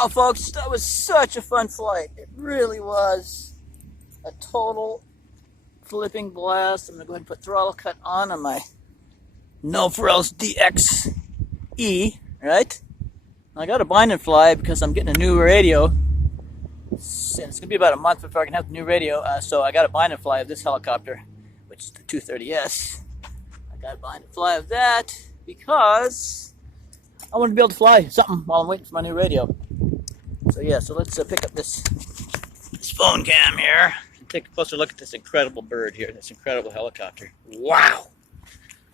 Wow, folks, that was such a fun flight. It really was a total flipping blast. I'm going to go ahead and put throttle cut on my No Frills DXE, right? I got a bind and fly because I'm getting a new radio. And it's going to be about a month before I can have the new radio. So I got a bind and fly of this helicopter, which is the 230S. I got a bind and fly of that because I want to be able to fly something while I'm waiting for my new radio. So yeah, so let's pick up this phone cam here and take a closer look at this incredible bird here, this incredible helicopter. Wow!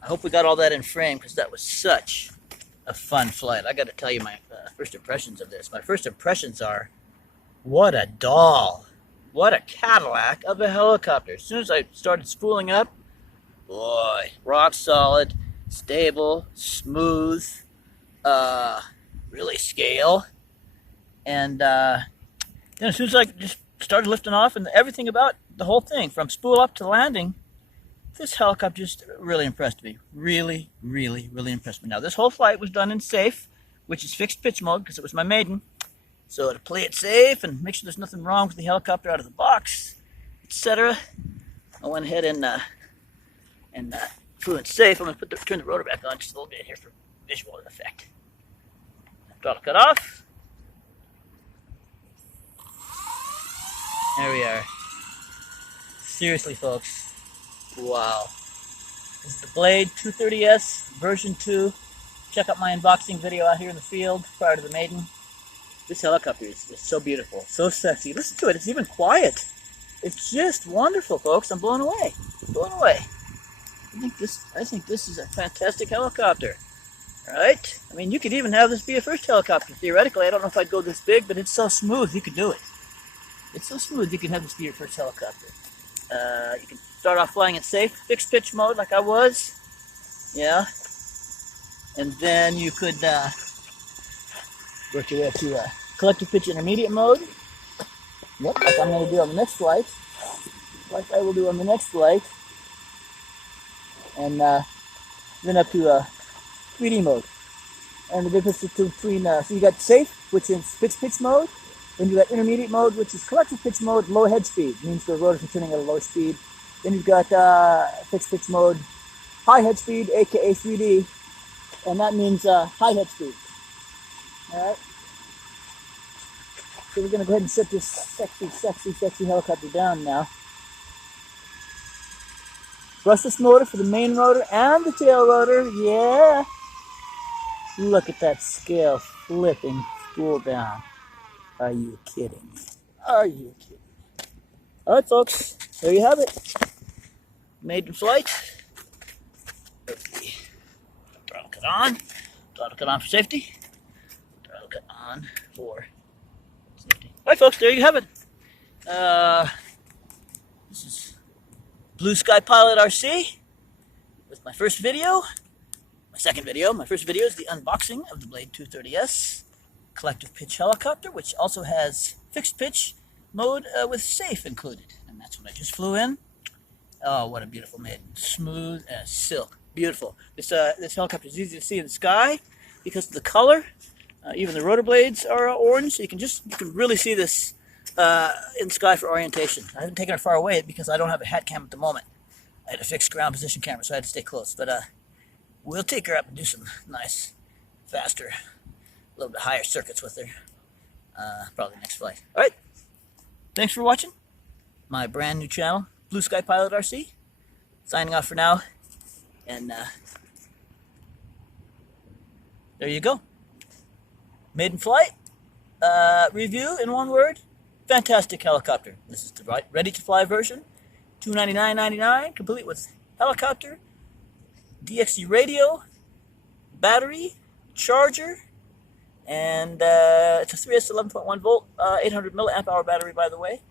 I hope we got all that in frame because that was such a fun flight. I got to tell you my first impressions of this. My first impressions are, what a doll! What a Cadillac of a helicopter. As soon as I started spooling up, boy, rock solid, stable, smooth, really scale. And then as soon as I just started lifting off, and everything about the whole thing, from spool up to landing, this helicopter just really impressed me. Really, really, really impressed me. Now, this whole flight was done in safe, which is fixed pitch mode because it was my Maiden. So to play it safe and make sure there's nothing wrong with the helicopter out of the box, etc., I went ahead and flew it safe. I'm going to turn the rotor back on just a little bit here for visual effect. Throttle cut off. There we are. Seriously, folks. Wow. This is the Blade 230S version 2. Check out my unboxing video out here in the field prior to the Maiden. This helicopter is just so beautiful, so sexy. Listen to it. It's even quiet. It's just wonderful, folks. I'm blown away. Blown away. I think this is a fantastic helicopter. Right? I mean, you could even have this be a first helicopter. Theoretically, I don't know if I'd go this big, but it's so smooth you could do it. It's so smooth you can have this be your first helicopter. You can start off flying it safe, fixed pitch mode like I was. Yeah. And then you could work your way up to collective pitch intermediate mode. Yep, like I'm going to do on the next flight. Like I will do on the next flight. And then up to 3D mode. And the difference between, so you got safe, which is fixed pitch mode. Then you got intermediate mode, which is collective pitch mode, low head speed. It means the rotors are turning at a low speed. Then you've got fixed pitch mode, high head speed, aka 3D. And that means high head speed. Alright? So we're going to go ahead and set this sexy, sexy, sexy helicopter down now. Brushless motor for the main rotor and the tail rotor. Yeah! Look at that scale flipping spool down. Are you kidding? Are you kidding? Alright, folks. There you have it. Maiden flight. Okay. Throttle cut on. Throttle cut on for safety. Throttle cut on for safety. Alright, folks. There you have it. This is Blue Sky Pilot RC with my first video. My second video. My first video is the unboxing of the Blade 230S collective pitch helicopter, which also has fixed pitch mode with safe included. And that's what I just flew in. Oh, what a beautiful Maiden. Smooth as silk. Beautiful. This helicopter is easy to see in the sky because of the color. Even the rotor blades are orange, so you can really see this in the sky for orientation. I haven't taken it far away because I don't have a hat cam at the moment. I had a fixed ground position camera, so I had to stay close. But we'll take her up and do some nice, faster, a little bit higher circuits with her. Probably next flight. Alright. Thanks for watching my brand new channel, Blue Sky Pilot RC. Signing off for now. And there you go. Maiden flight. Review in one word. Fantastic helicopter. This is the ready to fly version. $299.99, complete with helicopter, DXE radio, battery, charger, and it's a 3S 11.1 volt, 800 milliamp hour battery, by the way.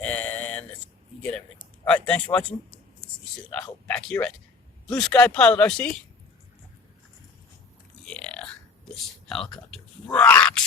And you get everything. All right, thanks for watching. See you soon, I hope, back here at Blue Sky Pilot RC. Yeah, this helicopter rocks.